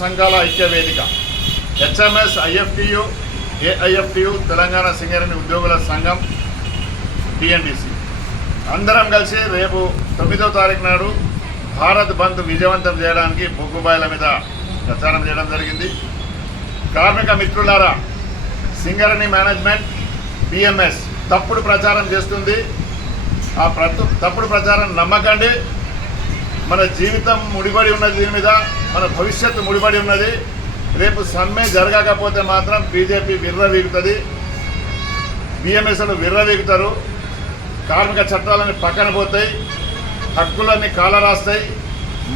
సంఘాల ఐక్య వేదిక HMS IFTU AIFTU Telangana Singareni ఉద్యోగుల సంఘం టిఎన్డిసి అందరం కలిసి రేపు 9వ తారీఖు నాడు భారత్ బంద్ విజయవంతం చేయడానికి బొగ్గుబాయిల మీద ప్రచారం చేయడం జరిగింది. కార్మిక మిత్రులారా, సింగరేణి మేనేజ్మెంట్ బిఎంఎస్ తప్పుడు ప్రచారం చేస్తుంది. ఆ తప్పుడు ప్రచారం నమ్మకండి. మన జీవితం ముడిపడి ఉన్నది దీని మీద, మన భవిష్యత్తు ముడిపడి ఉన్నది. రేపు సమ్మె జరగకపోతే మాత్రం బీజేపీ విర్రవీగుతుంది, బిఎంఎస్లు విర్రవీగుతారు, కార్మిక చట్టాలని పక్కన పోతాయి, హక్కులన్నీ కాలరాస్తాయి,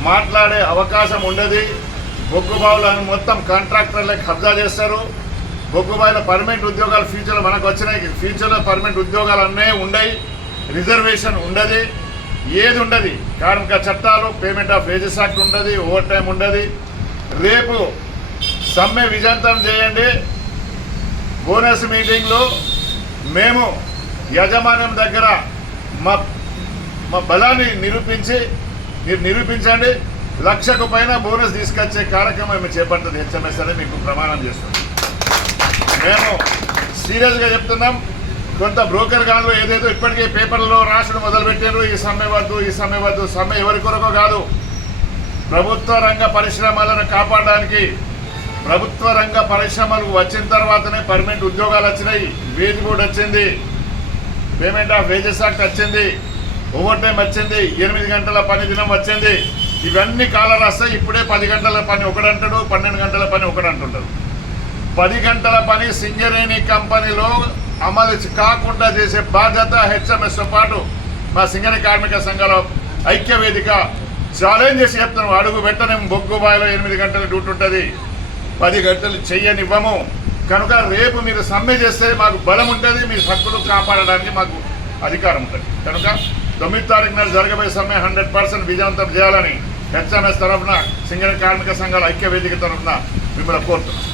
మాట్లాడే అవకాశం ఉండదు. బొగ్గుబావులను మొత్తం కాంట్రాక్టర్లే కబ్జా చేస్తారు. బొగ్గుబావుల పర్మనెంట్ ఉద్యోగాలు ఫ్యూచర్లో మనకు వచ్చినాయి. ఫ్యూచర్లో పర్మనెంట్ ఉద్యోగాలు అన్నీ ఉండయి, రిజర్వేషన్ ఉండదు, ఏది ఉండదు. కార్మిక చట్టాలు, పేమెంట్ ఆఫ్ వేజెస్ యాక్ట్ ఉండదు, ఓవర్ టైం ఉండదు. రేపు సమ్మె విజయవంతం చేయండి. బోనస్ మీటింగ్లో మేము యాజమాన్యం దగ్గర మా బలాన్ని నిరూపించండి. 1,00,000కు పైన బోనస్ తీసుకొచ్చే కార్యక్రమం మేము చేపడుతుంది హెచ్ఎంఎస్ అని మీకు ప్రమాణం చేస్తున్నాం. మేము సీరియస్గా చెప్తున్నాం. కొంత బ్రోకర్ గాన్లు ఏదేదో ఇప్పటికే పేపర్లో రాసుడు మొదలుపెట్టారు, ఈ సమ్మె వద్దు, ఈ సమ్మె వద్దు. సమ్మె ఎవరి కొరకు కాదు, ప్రభుత్వ రంగ పరిశ్రమలను కాపాడడానికి. ప్రభుత్వ రంగ పరిశ్రమలు వచ్చిన తర్వాతనే పర్మనెంట్ ఉద్యోగాలు వచ్చినాయి, వేజ్ బోర్డు వచ్చింది, పేమెంట్ ఆఫ్ వేజెస్ యాక్ట్ వచ్చింది, ఓవర్ టైం వచ్చింది, 8 గంటల పని దినం వచ్చింది. ఇవన్నీ కాలరాస్తాయి. ఇప్పుడే 10 గంటల పని ఒకడంటాడు, 12 గంటల పని ఒకడంటుంటారు. 10 గంటల పని సింగరేణి కంపెనీలో అమలు కాకుండా చేసే బాధ్యత హెచ్ఎంఎస్తో పాటు మా సింగరేణి కార్మిక సంఘాల ఐక్య వేదిక ఛాలెంజ్ చేసి చెప్తున్నాం. అడుగు పెట్టనే బొగ్గుబాయిలో 8 గంటల డ్యూటీ ఉంటుంది, 10 గంటలు చెయ్యనివ్వము. కనుక రేపు మీరు సమ్మె చేస్తే మాకు బలం ఉంటుంది, మీ హక్కులు కాపాడడానికి మాకు అధికారం ఉంటుంది. కనుక 9వ తారీఖు నాడు జరగబోయే సమ్మె 100% విజయవంతం చేయాలని హెచ్ఎంఎస్ తరఫున సింగరేణి కార్మిక సంఘాల ఐక్య వేదిక తరఫున మిమ్మల్ని కోరుతున్నాం.